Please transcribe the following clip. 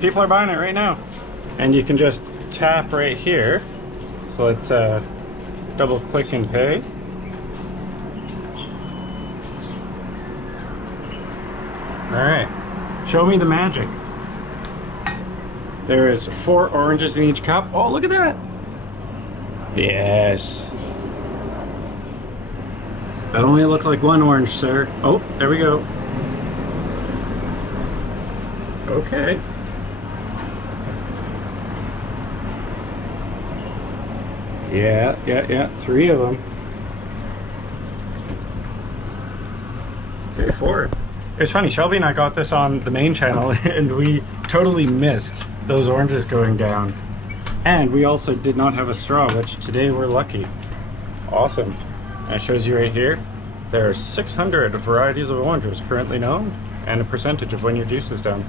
people are buying it right now. And you can just tap right here. So let's double click and pay. All right, show me the magic. There is 4 oranges in each cup. Oh, look at that. Yes. That only looked like 1 orange, sir. Oh, there we go. Okay. Yeah. 3 of them. Okay, 4. It's funny, Shelby and I got this on the main channel and we totally missed those oranges going down. And we also did not have a straw, which today we're lucky. Awesome. And it shows you right here, there are 600 varieties of oranges currently known and a percentage of when your juice is done.